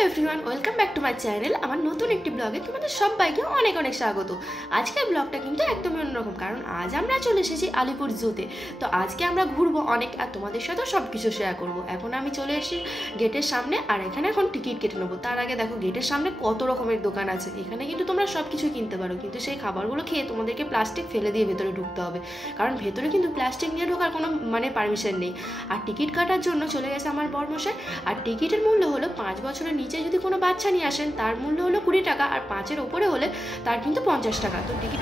Hello everyone, welcome back to my channel. আমার নতুন একটি ব্লগে তোমাদের সবাইকে অনেক অনেক স্বাগত। আজকের ব্লগটা কিন্তু একদমই অন্যরকম, কারণ আজ আমরা চলে এসেছি আলিপুর জুতে। তো আজকে আমরা ঘুরবো অনেক, আর তোমাদের সাথেও সব কিছু শেয়ার করবো। এখন আমি চলে এসেছি গেটের সামনে, আর এখানে এখন টিকিট কেটে নেবো। তার আগে দেখো গেটের সামনে কত রকমের দোকান আছে। এখানে কিন্তু তোমরা সব কিছু কিনতে পারো, কিন্তু সেই খাবারগুলো খেয়ে তোমাদেরকে প্লাস্টিক ফেলে দিয়ে ভেতরে ঢুকতে হবে, কারণ ভেতরে কিন্তু প্লাস্টিক নিয়ে ঢোকার কোনো পারমিশন নেই। আর টিকিট কাটার জন্য চলে গেছে আমার বরমশাই। আর টিকিটের মূল্য হলো 5 বছরের নিচে যদি কোনো বাচ্চা নিয়ে আসেন তার মূল্য হলো 20 টাকা, আর 5-এর উপরে হলে তার কিন্তু 50 টাকা। তো টিকিট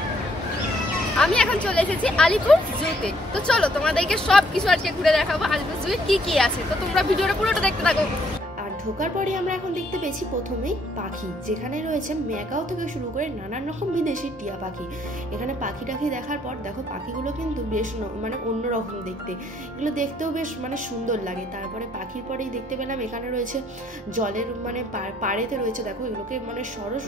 আমি এখন চলে এসেছি আলিপুর জুতে। তো চলো তোমাদেরকে সব কিছু আজকে ঘুরে দেখাবো আলিপুর জুয়ে কি কি আছে। তো তোমরা ভিডিওটা পুরোটা দেখতে থাকো। ঢোকার পরে আমরা এখন দেখতে পেয়েছি প্রথমেই পাখি, যেখানে রয়েছে ম্যাকাও থেকে শুরু করে নানান রকম বিদেশি টিয়া পাখি। এখানে পাখি টাখি দেখার পর দেখো পাখিগুলো কিন্তু বেশ অন্যরকম দেখতে, এগুলো দেখতেও বেশ সুন্দর লাগে। তারপরে পাখির পরেই দেখতে পেলাম এখানে রয়েছে জলের পাড়েতে রয়েছে, দেখো এগুলোকে সরস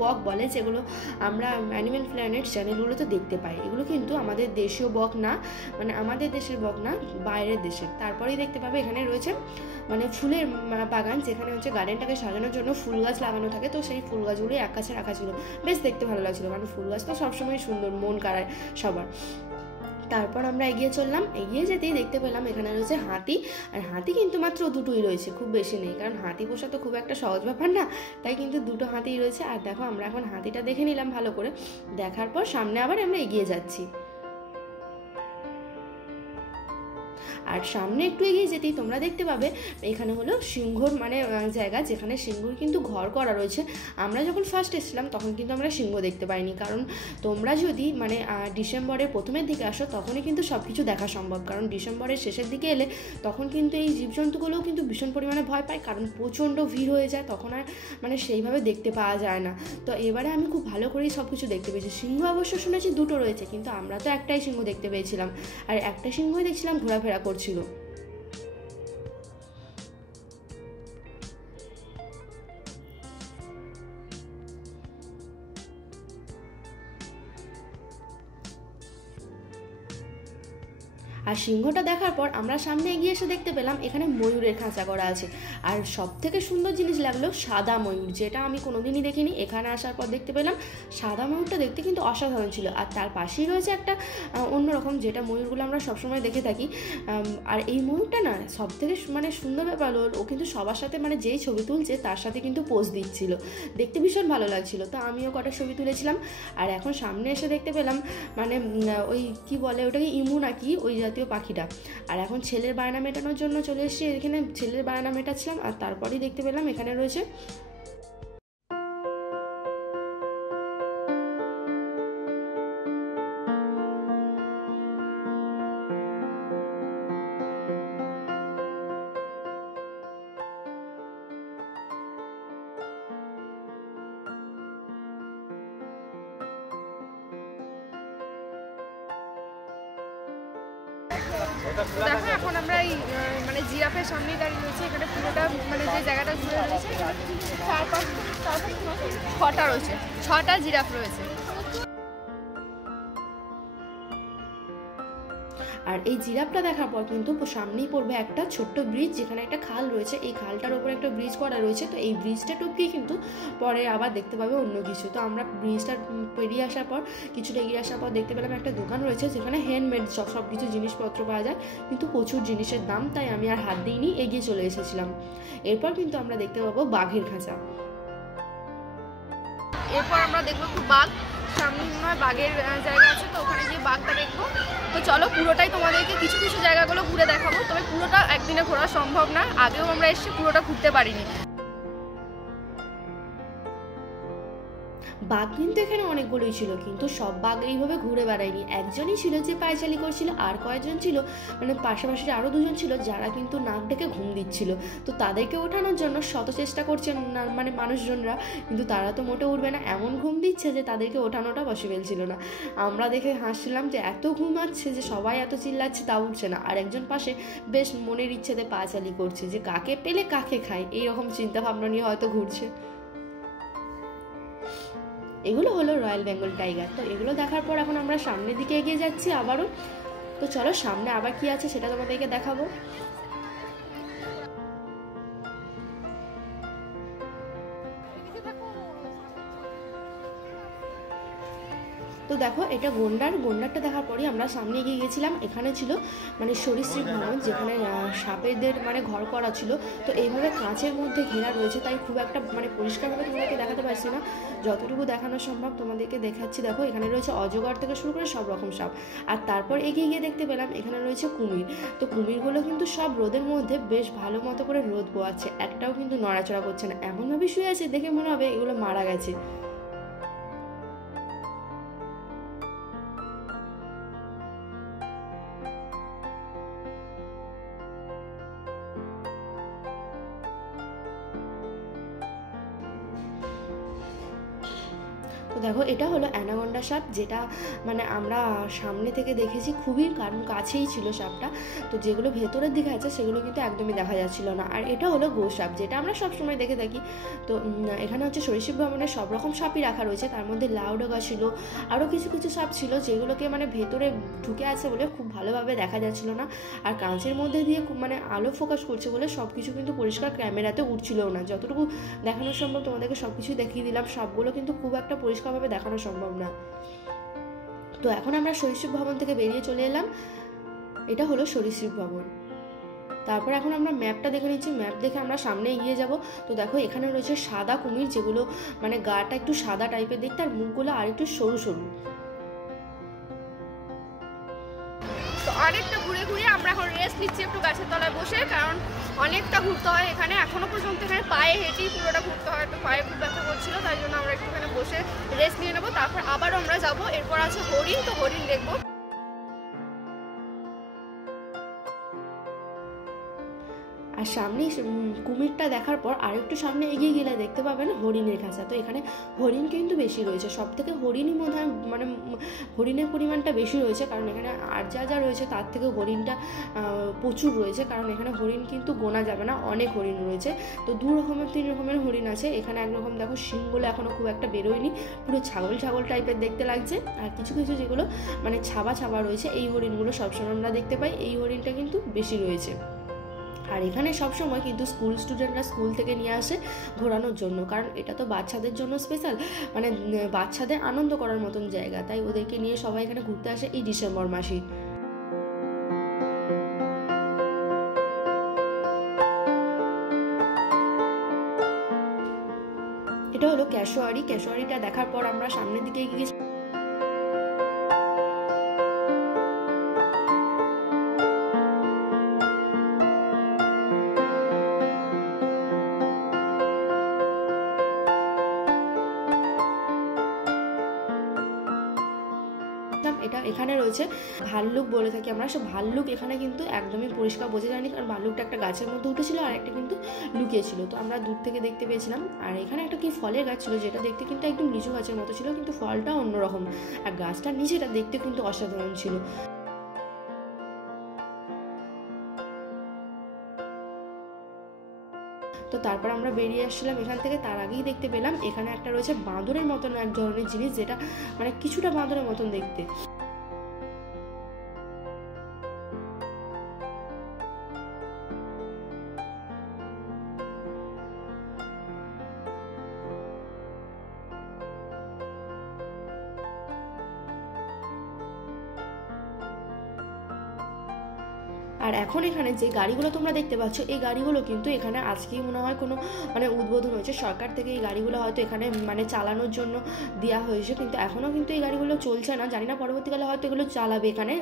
বক বলে, যেগুলো আমরা অ্যানিমেল প্ল্যানেট চ্যানেলগুলোতে দেখতে পাই। এগুলো কিন্তু আমাদের দেশীয় বক না, আমাদের দেশের বক না, বাইরের দেশের। তারপরেই দেখতে পাবে এখানে রয়েছে ফুলের বাগান, যেখানে হচ্ছে গার্ডেনটাকে সাজানোর জন্য ফুল গাছ লাগানো থাকে। তো সেই ফুল গাছগুলো এক কাছে রাখা ছিল, বেশ দেখতে ভালো লাগছিল, কারণ ফুল গাছ তো সবসময় সুন্দর, মন কাড়ায় সবার। তারপর আমরা এগিয়ে চললাম, এগিয়ে যেতেই দেখতে পেলাম এখানে রয়েছে হাতি। আর হাতি কিন্তু মাত্র দুটোই রয়েছে, খুব বেশি নেই, কারণ হাতি পোষা তো খুব একটা সহজ ব্যাপার না, তাই কিন্তু দুটো হাতিই রয়েছে। আর দেখো আমরা এখন হাতিটা দেখে নিলাম ভালো করে, দেখার পর সামনে আবার আমরা এগিয়ে যাচ্ছি। আর সামনে একটু এগিয়ে যেতেই তোমরা দেখতে পাবে এখানে হলো সিংহর জায়গা, যেখানে সিংহর কিন্তু ঘর করা রয়েছে। আমরা যখন ফার্স্ট এসেছিলাম তখন কিন্তু আমরা সিংহ দেখতে পাইনি, কারণ তোমরা যদি ডিসেম্বরের প্রথমের দিকে আসো তখনই কিন্তু সব কিছু দেখা সম্ভব, কারণ ডিসেম্বরের শেষের দিকে এলে তখন কিন্তু এই জীবজন্তুগুলোও কিন্তু ভীষণ পরিমাণে ভয় পায়, কারণ প্রচণ্ড ভিড় হয়ে যায়, তখন আর সেইভাবে দেখতে পাওয়া যায় না। তো এবারে আমি খুব ভালো করেই সব কিছু দেখতে পেয়েছি। সিংহ অবশ্য শুনেছি দুটো রয়েছে, কিন্তু আমরা তো একটাই সিংহ দেখতে পেয়েছিলাম, আর একটা সিংহই দেখছিলাম ঘোরাফেরা করছিল। আর সিংহটা দেখার পর আমরা সামনে এগিয়ে এসে দেখতে পেলাম এখানে ময়ূরের খাঁচা করা আছে। আর সব থেকে সুন্দর জিনিস লাগলো সাদা ময়ূর, যেটা আমি কোনোদিনই দেখিনি। এখানে আসার পর দেখতে পেলাম সাদা ময়ূরটা দেখতে কিন্তু অসাধারণ ছিল। আর তার পাশেই রয়েছে একটা অন্যরকম, যেটা ময়ূরগুলো আমরা সবসময় দেখে থাকি। আর এই ময়ূরটা না সব থেকে সুন্দর ব্যাপার হলো ও কিন্তু সবার সাথে যেই ছবি তুলছে তার সাথে কিন্তু পোজ দিচ্ছিল, দেখতে ভীষণ ভালো লাগছিল। তো আমিও কটা ছবি তুলেছিলাম। আর এখন সামনে এসে দেখতে পেলাম ওই কি বলে ওটাকে, ইমু নাকি, ওই জাতীয় পাখিটা। আর এখন ছেলের বায়না মেটানোর জন্য চলে এসেছি এখানে, ছেলের বায়না মেটাচ্ছিলাম। আর তারপরেই দেখতে পেলাম এখানে রয়েছে দেখো এখন আমরা এই জিরাফের সামনেই দাঁড়িয়ে রয়েছে। এখানে পুরোটা যে জায়গাটা ঘুরে রয়েছে 6টা রয়েছে, 6টা জিরাফ রয়েছে। আর এই জিরাফটা দেখার পর কিন্তু সামনেই পড়বে একটা ছোট্ট ব্রিজ, যেখানে একটা খাল রয়েছে, এই খালটার উপরে একটা ব্রিজ করা রয়েছে। তো এই ব্রিজটা টপকিয়ে কিন্তু পরে আবার দেখতে পাবে অন্য কিছু। তো আমরা ব্রিজটা পেরিয়ে আসার পর কিছুটা এগিয়ে আসার পর দেখতে পেলাম একটা দোকান রয়েছে, যেখানে হ্যান্ডমেড সব কিছু জিনিসপত্র পাওয়া যায়, কিন্তু প্রচুর জিনিসের দাম, তাই আমি আর হাত দিইনি, এগিয়ে চলে এসেছিলাম। এরপর কিন্তু আমরা দেখতে পাবো বাঘের খাঁচা। এরপর আমরা দেখবো একটু বাঘ, সামনে মনে হয় বাঘের জায়গা আছে, তো ওখানে গিয়ে বাঘটা দেখবো। তো চলো পুরোটাই তোমাদেরকে কিছু কিছু জায়গাগুলো ঘুরে দেখাবো, তবে পুরোটা একদিনে ঘোরা সম্ভব না, আগেও আমরা এসে পুরোটা ঘুরতে পারিনি। বাঘ কিন্তু এখানে অনেকগুলোই ছিল, কিন্তু সব বাঘ এইভাবে ঘুরে বেড়ায়নি। একজনই ছিল যে পায়চালি করছিল, আর কয়েকজন ছিল পাশাপাশি আরও দুজন ছিল যারা কিন্তু নাক ডেকে ঘুম দিচ্ছিল। তো তাদেরকে ওঠানোর জন্য শত চেষ্টা করছেন না মানুষজনরা, কিন্তু তারা তো মোটে উঠবে না, এমন ঘুম দিচ্ছে যে তাদেরকে ওঠানোটা পসিবল ছিল না। আমরা দেখে হাসছিলাম যে এত ঘুমাচ্ছে যে সবাই এত চিল্লাচ্ছে তা উঠছে না, আর একজন পাশে বেশ মনের ইচ্ছেতে পায়চালি করছে যে কাকে পেলে কাকে খায়, এইরকম চিন্তা ভাবনা নিয়ে হয়তো ঘুরছে। এগুলো হলো রয়্যাল বেঙ্গল টাইগার। তো এগুলো দেখার পর এখন আমরা সামনের দিকে এগিয়ে যাচ্ছি আবারও। তো চলো সামনে আবার কি আছে সেটা তোমাদেরকে দেখাবো। দেখো এটা গন্ডারটা দেখার পরেই আমরা সামনে এগিয়ে গেছিলাম। এখানে ছিল মানে সরীসৃপ ভবন, যেখানে সাপেদের মানে ঘর করা ছিল। তো এইভাবে কাঁচের মধ্যে ঘেরা রয়েছে, তাই খুব একটা মানে পরিষ্কারভাবে তোমাদেরকে দেখাতে পারছি না, যতটুকু দেখানো সম্ভব তোমাদেরকে দেখাচ্ছি। দেখো এখানে রয়েছে অজগর থেকে শুরু করে সব রকম সাপ। আর তারপর এগিয়ে গিয়ে দেখতে পেলাম এখানে রয়েছে কুমির। তো কুমিরগুলো কিন্তু সব রোদের মধ্যে বেশ ভালো মতো করে রোদ পোয়াচ্ছে, একটাও কিন্তু নড়াচড়া করছে না, এমনভাবে শুয়ে আছে দেখে মনে হবে এগুলো মারা গেছে। তো দেখো এটা হলো অ্যানাকন্ডা সাপ, যেটা মানে আমরা সামনে থেকে দেখেছি, খুবই কারণ কাছেই ছিল সাপটা। তো যেগুলো ভেতরের দিকে আছে সেগুলো কিন্তু একদমই দেখা যাচ্ছিল না। আর এটা হলো গো সাপ, যেটা আমরা সবসময় দেখে থাকি। তো এখানে হচ্ছে সরীসৃপ ভবনের সব রকম সাপই রাখা রয়েছে, তার মধ্যে লাউডগা ছিল, আরও কিছু কিছু সাপ ছিল যেগুলোকে মানে ভেতরে ঢুকে আছে বলে খুব ভালোভাবে দেখা যাচ্ছিল না। আর কাঁচের মধ্যে দিয়ে মানে আলো ফোকাস করছে বলে সব কিছু কিন্তু পরিষ্কার ক্যামেরাতে উঠছিল না। যতটুকু দেখানো সম্ভব তোমাদেরকে সব কিছুই দেখিয়ে দিলাম, সবগুলো কিন্তু খুব একটা পরিষ্কারভাবে দেখানো সম্ভব না। তো এখন আমরা সরীসৃপ ভবন থেকে বেরিয়ে চলে এলাম, এটা হলো সরীসৃপ ভবন। তারপর এখন আমরা ম্যাপটা দেখে নিচ্ছি, ম্যাপ দেখে আমরা সামনে এগিয়ে যাব। তো দেখো এখানে রয়েছে সাদা কুমির, যেগুলো মানে গাটা একটু সাদা টাইপের দেখতে, আর মুখগুলো আর একটু সরু সরু। তো অনেকটা ঘুরে আমরা এখন রেস্ট নিচ্ছি একটু গাছের তলায় বসে, কারণ অনেকটা ঘুরতে হয় এখানে, এখনো পর্যন্ত এখানে পায়ে হেঁটেই পুরোটা ঘুরতে হয়, তো পায়ে খুব ব্যথা করছিল, তাই জন্য আমরা একটুখানি বসে রেস্ট নিয়ে নেবো। তারপর আবারও আমরা যাবো, এরপর আছে হরিণ, তো হরিণ দেখবো। আর সামনে কুমিরটা দেখার পর আরেকটু সামনে এগিয়ে গেলে দেখতে পাবেন হরিণের খাঁচা। তো এখানে হরিণ কিন্তু বেশি রয়েছে, সব থেকে হরিণই মনে হয় মানে হরিণের পরিমাণটা বেশি রয়েছে, কারণ এখানে আর যা রয়েছে তার থেকে হরিণটা প্রচুর রয়েছে, কারণ এখানে হরিণ কিন্তু গোনা যাবে না, অনেক হরিণ রয়েছে। তো 3 রকমের হরিণ আছে এখানে। একরকম দেখো শিংগুলো এখনও খুব একটা বেরোয়নি, পুরো ছাগল টাইপের দেখতে লাগছে। আর কিছু কিছু যেগুলো মানে ছাবা রয়েছে, এই হরিণগুলো সবসময় আমরা দেখতে পাই, এই হরিণটা কিন্তু বেশি রয়েছে। আর এখানে সবসময় কিন্তু স্টুডেন্টরা স্কুল থেকে নিয়ে আসে ঘোরানোর জন্য, কারণ এটা তো বাচ্চাদের জন্য স্পেশাল, মানে বাচ্চাদের আনন্দ করার মতন জায়গা, তাই ওদেরকে নিয়ে সবাই এখানে ঘুরতে আসে এই ডিসেম্বর মাসে। এটা হলো ক্যাশোয়ারিটা দেখার পর আমরা সামনের দিকে এগিয়ে গেছি। এটা এখানে রয়েছে ভাল্লুক বলে থাকি আমরা, সব ভাল্লুক এখানে কিন্তু একদমই পরিষ্কার বোঝা যায়নি, কারণ ভাল্লুকটা একটা গাছের মধ্যে উঠেছিল আর একটা কিন্তু লুকিয়েছিল, তো আমরা দূর থেকে দেখতে পেয়েছিলাম। আর এখানে একটা কি ফলের গাছ ছিল, যেটা দেখতে কিন্তু একদম লিচু গাছের মতো ছিল, কিন্তু ফলটা অন্যরকম, আর গাছটার নিচেটা দেখতে কিন্তু অসাধারণ ছিল। তো তারপর আমরা বেরিয়ে আসছিলাম এখান থেকে, তার আগেই দেখতে পেলাম এখানে একটা রয়েছে বাঁদরের মতন এক ধরনের জিনিস, যেটা মানে কিছুটা বাঁদরের মতন দেখতে। আর এখন এখানে যে গাড়িগুলো তোমরা দেখতে পাচ্ছ, এই গাড়িগুলো কিন্তু এখানে আজকেই মনে হয় কোনো মানে উদ্বোধন হয়েছে সরকার থেকে, এই গাড়িগুলো হয়তো এখানে মানে চালানোর জন্য দেওয়া হয়েছে, কিন্তু এখনও কিন্তু এই গাড়িগুলো চলছে না, জানি না পরবর্তীকালে হয়তো এগুলো চালাবে এখানে।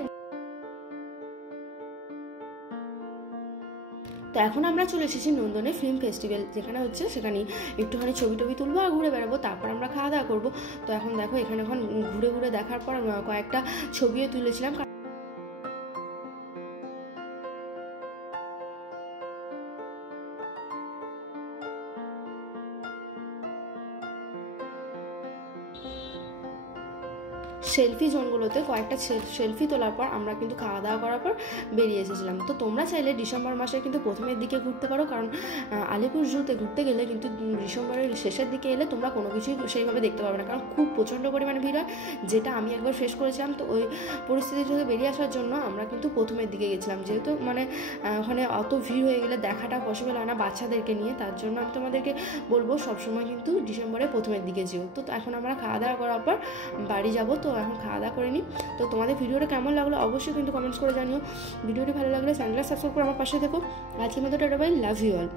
তো এখন আমরা চলে এসেছি নন্দনে ফিল্ম ফেস্টিভ্যাল, যেখানে হচ্ছে সেখানে একটুখানি ছবি তুলবো আর ঘুরে বেড়াবো, তারপর আমরা খাওয়া দাওয়া করবো। তো এখন দেখো এখানে এখন ঘুরে দেখার পর কয়েকটা ছবিও তুলেছিলাম। সেলফি জোনগুলোতে কয়েকটা সেলফি তোলার পর আমরা কিন্তু খাওয়া দাওয়া করার পর বেরিয়ে এসেছিলাম। তো তোমরা চাইলে ডিসেম্বর মাসে কিন্তু প্রথমের দিকে ঘুরতে পারো, কারণ আলিপুর জুতে ঘুরতে গেলে কিন্তু ডিসেম্বরের শেষের দিকে এলে তোমরা কোনো কিছুই সেইভাবে দেখতে পারবে না, কারণ খুব প্রচণ্ড পরিমাণে ভিড় হয়, যেটা আমি একবার ফেস করেছিলাম। তো ওই পরিস্থিতি থেকে বেরিয়ে আসার জন্য আমরা কিন্তু প্রথমের দিকে গেছিলাম, যেহেতু মানে ওখানে অত ভিড় হয়ে গেলে দেখাটা পসিবল হয় না বাচ্চাদেরকে নিয়ে, তার জন্য আমি তোমাদেরকে বলবো সবসময় কিন্তু ডিসেম্বরের প্রথমের দিকে যেও। তো এখন আমরা খাওয়া দাওয়া করার পর বাড়ি যাবো। তো এখন খাওয়া দাওয়া করে নিই। তো তোমাদের ভিডিওটা কেমন লাগলো অবশ্যই কিন্তু কমেন্টস করে জানিও। ভিডিওটি ভালো লাগলে চ্যানেলটা সাবস্ক্রাইব করে আমার পাশে দেখো। আজকের মতো tata bye, love you all.